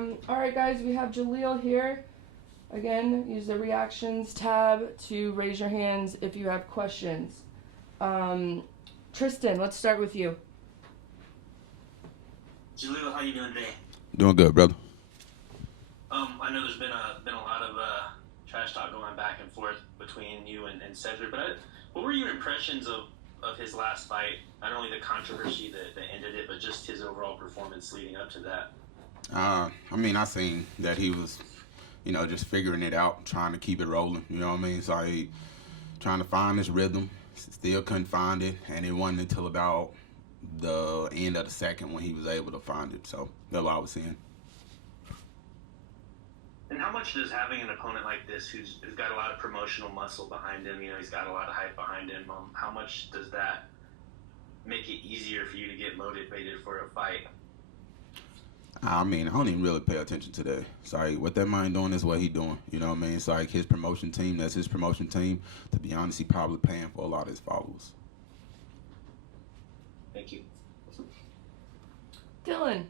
All right, guys, we have Jaleel here. Again, use the reactions tab to raise your hands if you have questions. Tristan, let's start with you. Jaleel, how you doing today? Doing good, brother. I know there's been a lot of trash talk going back and forth between you and Cedric, but what were your impressions of his last fight? Not only the controversy that ended it, but just his overall performance leading up to that. I seen that he was, just figuring it out, trying to keep it rolling. You know what I mean? So trying to find his rhythm, still couldn't find it, and it wasn't until about the end of the second when he was able to find it. So that's what I was seeing. And how much does having an opponent like this who's got a lot of promotional muscle behind him, he's got a lot of hype behind him, how much does that make it easier for you to get motivated for a fight? I don't even really pay attention to that. It's like, what that man doing is what he doing. You know what I mean? It's like his promotion team, that's his promotion team. To be honest, he probably paying for a lot of his followers. Thank you. Dylan.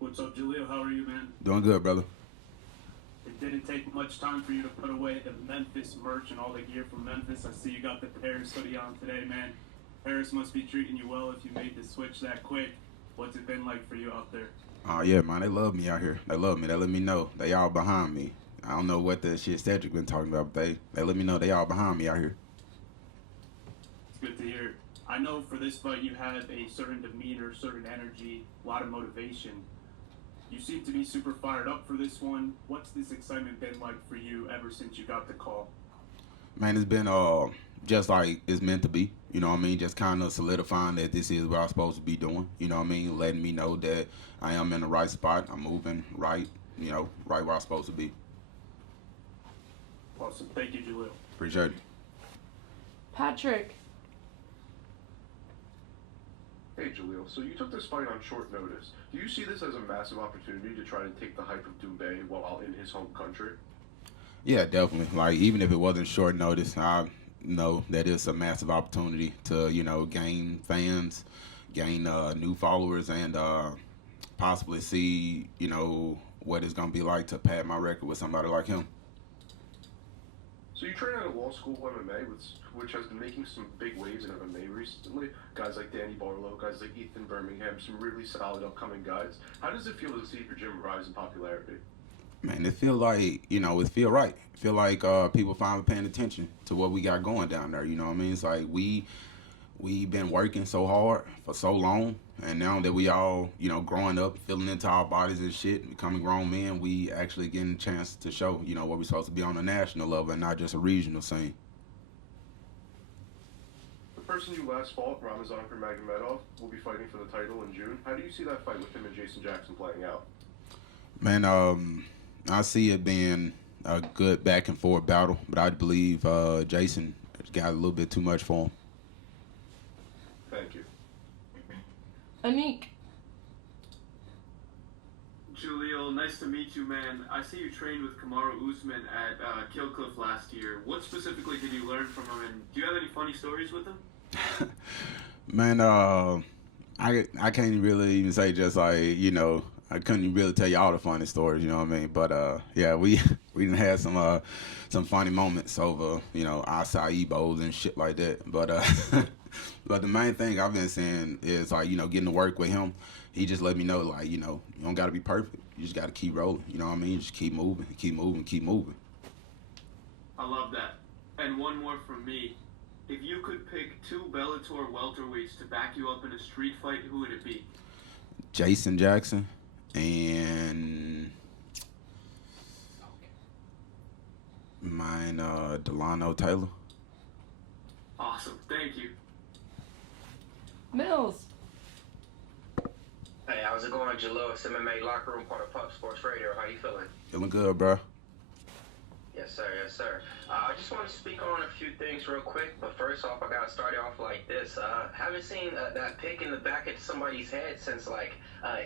What's up, Jaleel? How are you, man? Doing good, brother. It didn't take much time for you to put away the Memphis merch and all the gear from Memphis. I see you got the Paris hoodie on today, man. Paris must be treating you well if you made the switch that quick. What's it been like for you out there? Oh, yeah, man. They love me out here. They love me. They let me know. They all behind me. I don't know what the shit Cedric been talking about, but they let me know they all behind me out here. It's good to hear. I know for this fight you had a certain demeanor, certain energy, a lot of motivation. You seem to be super fired up for this one. What's this excitement been like for you ever since you got the call? Man, it's been just like it's meant to be. You know what I mean? Just kind of solidifying that this is what I'm supposed to be doing. You know what I mean? Letting me know that I am in the right spot. I'm moving right, right where I'm supposed to be. Awesome. Thank you, Jaleel. Appreciate it. Patrick. Hey Jaleel, so you took this fight on short notice. Do you see this as a massive opportunity to try to take the hype of Doumbé while in his home country? Yeah, definitely. Like, even if it wasn't short notice, I know that it's a massive opportunity to, gain fans, gain new followers, and possibly see, what it's going to be like to pad my record with somebody like him. So you train at a law school MMA, which has been making some big waves in MMA recently. Guys like Danny Barlow, guys like Ethan Birmingham, some really solid upcoming guys. How does it feel to see your gym rise in popularity? Man, it feel like, it feel right. It feel like people finally paying attention to what we got going down there. You know what I mean? It's like we've been working so hard for so long, and now that we all, growing up, feeling into our bodies and shit, becoming grown men, we actually getting a chance to show, what we're supposed to be on a national level and not just a regional scene. The person you last fought, Ramazan Magomedov, will be fighting for the title in June. How do you see that fight with him and Jason Jackson playing out? Man, I see it being a good back and forth battle, but I believe Jason got a little bit too much for him. Thank you. Anik. Jaleel, nice to meet you, man. I see you trained with Kamaru Usman at Killcliff last year. What specifically did you learn from him, and do you have any funny stories with him? Man, I can't really even say just like, I couldn't really tell you all the funny stories, you know what I mean? But yeah, we done had some funny moments over, acai bowls and shit like that. But but the main thing I've been saying is like, getting to work with him. He just let me know, like, you don't got to be perfect. You just got to keep rolling. You know what I mean? Just keep moving, keep moving, keep moving. I love that. And one more from me. If you could pick two Bellator welterweights to back you up in a street fight, who would it be? Jason Jackson and mine, Delano Taylor. Awesome. Thank you. Mills. Hey, how's it going, Jaleel? It's MMA Locker Room, part of Pop Sports Radio. How you feeling? Feeling good, bro. Yes, sir. Yes, sir. I just want to speak on a few things real quick, but first off, I got to start it off like this. Haven't seen that pick in the back of somebody's head since, like,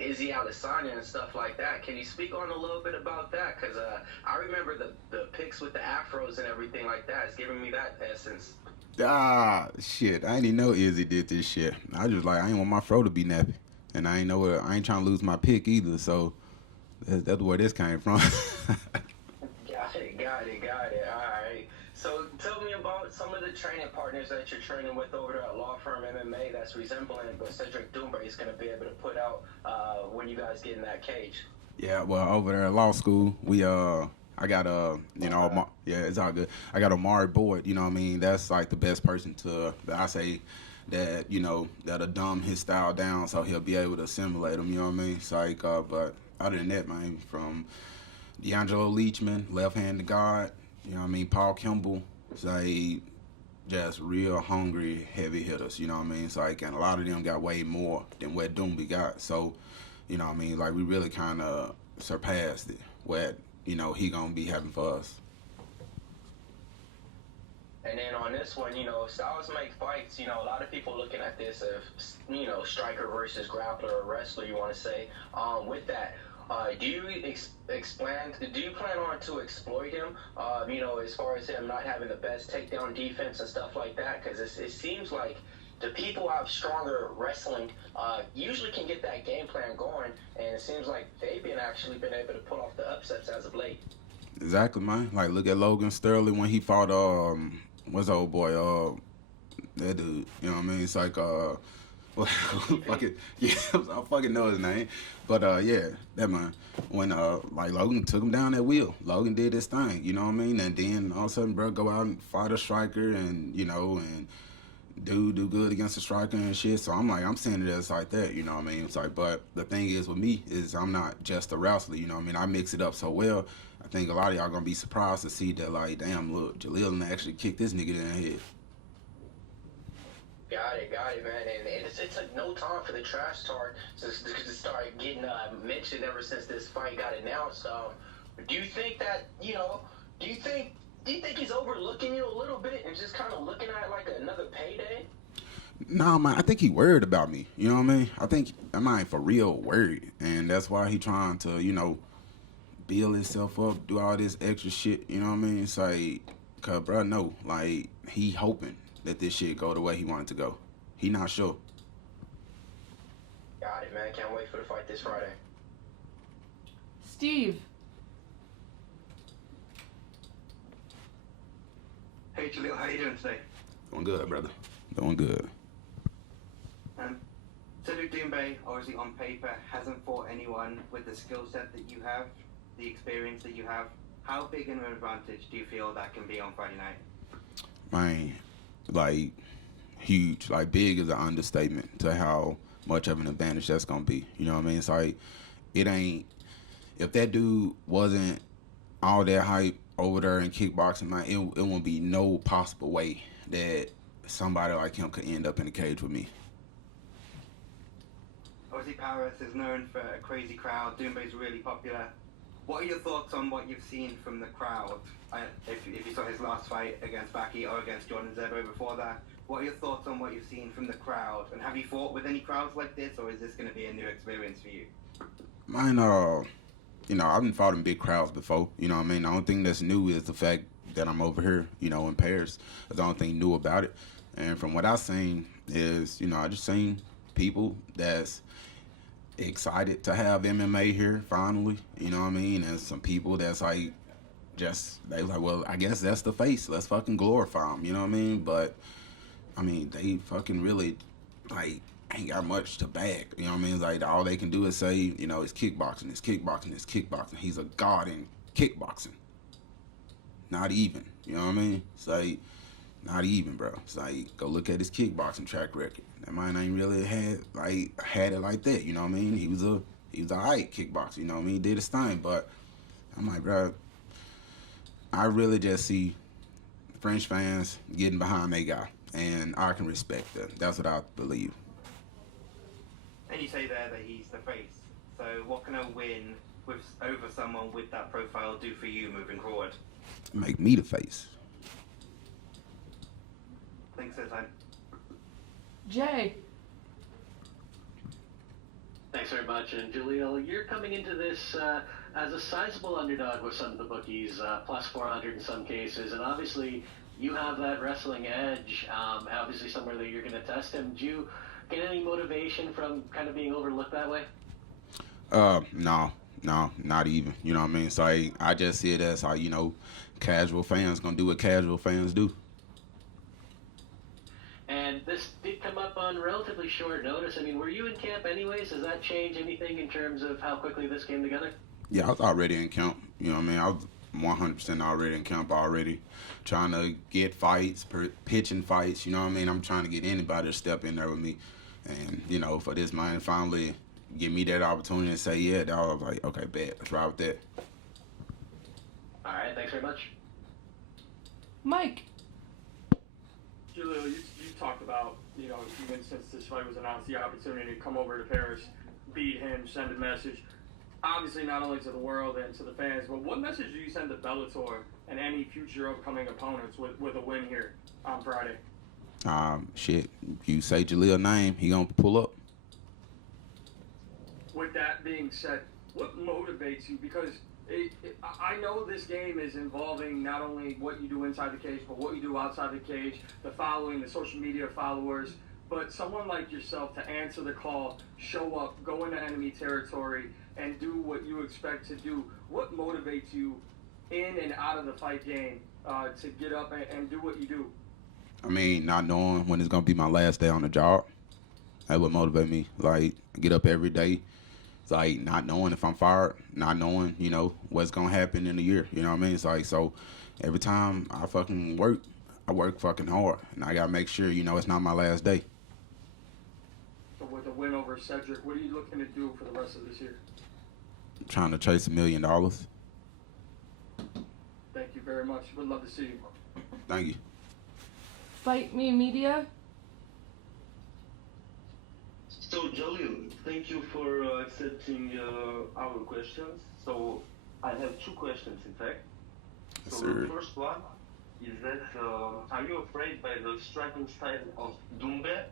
Izzy Adesanya and stuff like that. Can you speak on a little bit about that? Because I remember the pics with the afros and everything like that. It's giving me that essence. Ah, shit. I didn't even know Izzy did this shit. I just like, I ain't want my fro to be nappy. and I ain't trying to lose my pick either. So that's where this came from. Got it. All right. So tell me about some of the training partners that you're training with over there at Law Firm MMA that's resembling what Cedric Doumbé is going to be able to put out when you guys get in that cage. Yeah, well, over there at law school, I got yeah, it's all good. I got Omari Boyd, you know what I mean? That's like the best person that I say that, that'll dumb his style down so he'll be able to assimilate him, you know what I mean? It's like, but other than that, man, from D'Angelo Leachman, left-handed guard, you know what I mean? Paul Kimball, it's like just real hungry heavy hitters, you know what I mean? It's like, and a lot of them got way more than what Doumbé got. So, you know what I mean? Like, we really kind of surpassed it, what, he going to be having for us. And then on this one, styles make fights. A lot of people looking at this as, striker versus grappler or wrestler, you want to say. With that, do you plan on to exploit him, as far as him not having the best takedown defense and stuff like that? Because it seems like the people who have stronger wrestling usually can get that game plan going, and it seems like they've actually been able to pull off the upsets as of late. Exactly, man. Like, look at Logan Sterling when he fought, what's the old boy, that dude, you know what I mean? It's like, yeah, I fucking know his name. But, yeah, that man, when, like, Logan took him down that wheel. Logan did his thing, you know what I mean? And then all of a sudden, bro, go out and fight a striker and, and do good against a striker and shit. So I'm seeing it as like that, you know what I mean? It's like, but the thing is with me is I'm not just a wrestler, you know what I mean? I mix it up so well. I think a lot of y'all gonna be surprised to see that, like, damn, look, Jaleel actually kicked this nigga in the head. Got it, man. And it took no time for the trash talk to start getting mentioned ever since this fight got announced. Do you think that, do you think he's overlooking you a little bit and just kind of looking at it like another payday? Nah, man, I think he worried about me. You know what I mean? I think I'm not for real worried. And that's why he trying to, build himself up, do all this extra shit. You know what I mean? It's like, cause bro, no, like, he hoping that this shit go the way he wanted to go. He not sure. Got it, man. Can't wait for the fight this Friday. Steve. Hey Jaleel, how you doing today? Doing good, brother. Doing good. Cedric Doumbé, obviously on paper, hasn't fought anyone with the skill set that you have, the experience that you have. How big an advantage do you feel that can be on Friday night? Man, like, huge. Like, big is an understatement to how much of an advantage that's gonna be. You know what I mean? It's like, it ain't, if that dude wasn't all that hype over there in kickboxing, man, it won't be no possible way that somebody like him could end up in the cage with me. Obviously, Paris is known for a crazy crowd. Doumbé's really popular. What are your thoughts on what you've seen from the crowd? If you saw his last fight against Baki or against Jordan Zebo before that, what are your thoughts on what you've seen from the crowd? And have you fought with any crowds like this, or is this going to be a new experience for you? Mine, I've been fought in big crowds before. You know what I mean? The only thing that's new is the fact that I'm over here, in Paris. That's the only thing new about it. And from what I've seen is, I just seen people that's excited to have MMA here finally. You know what I mean? And some people that's like, they like, well, I guess that's the face. Let's fucking glorify them. You know what I mean? But, I mean, they fucking really, like, ain't got much to bag. You know what I mean? It's like, all they can do is say, it's kickboxing, it's kickboxing, it's kickboxing. He's a god in kickboxing. Not even. You know what I mean? It's like, not even, bro. It's like, go look at his kickboxing track record. That man ain't really had it like that. You know what I mean? He was a hype kickboxer. You know what I mean? He did his thing. But I'm like, bro, I really just see French fans getting behind their guy, and I can respect that. That's what I believe. And you say there that he's the face. So what can a win over someone with that profile do for you moving forward? Make me the face. Thanks for the time. Jay. Thanks very much. And Jaleel, you're coming into this as a sizable underdog with some of the bookies, plus 400 in some cases. And obviously, you have that wrestling edge, obviously somewhere that you're going to test him. Do get any motivation from kind of being overlooked that way? No, not even. You know what I mean? So I just see it as how, you know, casual fans gonna do what casual fans do. And this did come up on relatively short notice. I mean, were you in camp anyways? Does that change anything in terms of how quickly this came together? Yeah, I was already in camp. You know what I mean? I was 100% already in camp already. Trying to get fights, pitching fights. You know what I mean? I'm trying to get anybody to step in there with me. And, you know, for this man finally give me that opportunity and say, yeah, I was like, okay, bet. Let's ride with that. All right, thanks very much. Mike. Jaleel, you talked about, you know, even since this fight was announced, the opportunity to come over to Paris, beat him, send a message, obviously not only to the world and to the fans, but what message do you send to Bellator and any future upcoming opponents with a win here on Friday? Shit, you say Jaleel's name, he gonna pull up. With that being said, what motivates you? Because I know this game is involving not only what you do inside the cage, but what you do outside the cage, the following, the social media followers. But someone like yourself to answer the call, show up, go into enemy territory, and do what you expect to do. What motivates you in and out of the fight game to get up and do what you do? I mean, not knowing when it's gonna be my last day on the job. That would motivate me. Like, I get up every day. It's like not knowing if I'm fired, not knowing, you know, what's gonna happen in a year. You know what I mean? It's like, so every time I fucking work, I work fucking hard, and I gotta make sure, you know, it's not my last day. So with the win over Cedric, what are you looking to do for the rest of this year? I'm trying to chase $1 million. Thank you very much. Would love to see you. Thank you. Fight Me Media. So Jaleel, thank you for accepting our questions. So I have two questions, in fact. Yes, So sir. the first one is that are you afraid by the striking style of Dumbe?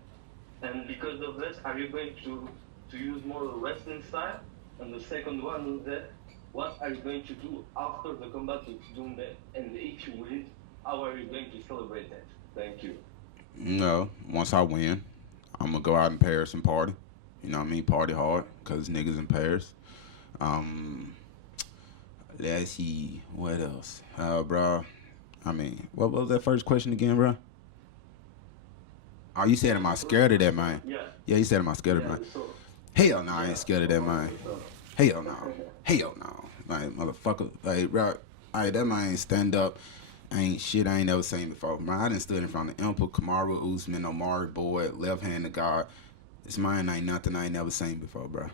And because of that, are you going to use more wrestling style? And the second one is that what are you going to do after the combat with Dumbe? And if you win, how are you going to celebrate that? Thank you. No, once I win, I'm gonna go out in Paris and party. You know what I mean? Party hard, cause niggas in Paris. Let's see, what else? Bro, I mean, what was that first question again, bro? Oh, you said, am I scared of that, man? Yeah. Yeah, you said, am I scared of Yeah, man? so, Hell no, I ain't scared of that, man. Hell no. Hell no. Like, motherfucker, like, bro, that man stand up. Ain't shit I ain't never seen before. Man, I done stood in front of Impa, Kamaru, Usman, Omari Boyd, left hand of God. This man ain't nothing I ain't never seen before, bro.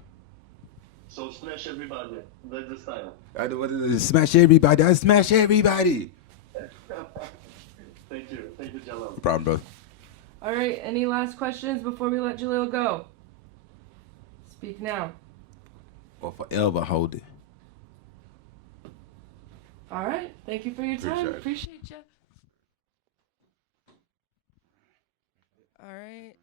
so smash everybody. That's the style. What is it? Smash everybody. I smash everybody. Thank you. Thank you, Jaleel. No problem, brother. All right, any last questions before we let Jaleel go? Speak now. Or forever hold it. All right, thank you for your time. Appreciate it. Appreciate you. All right.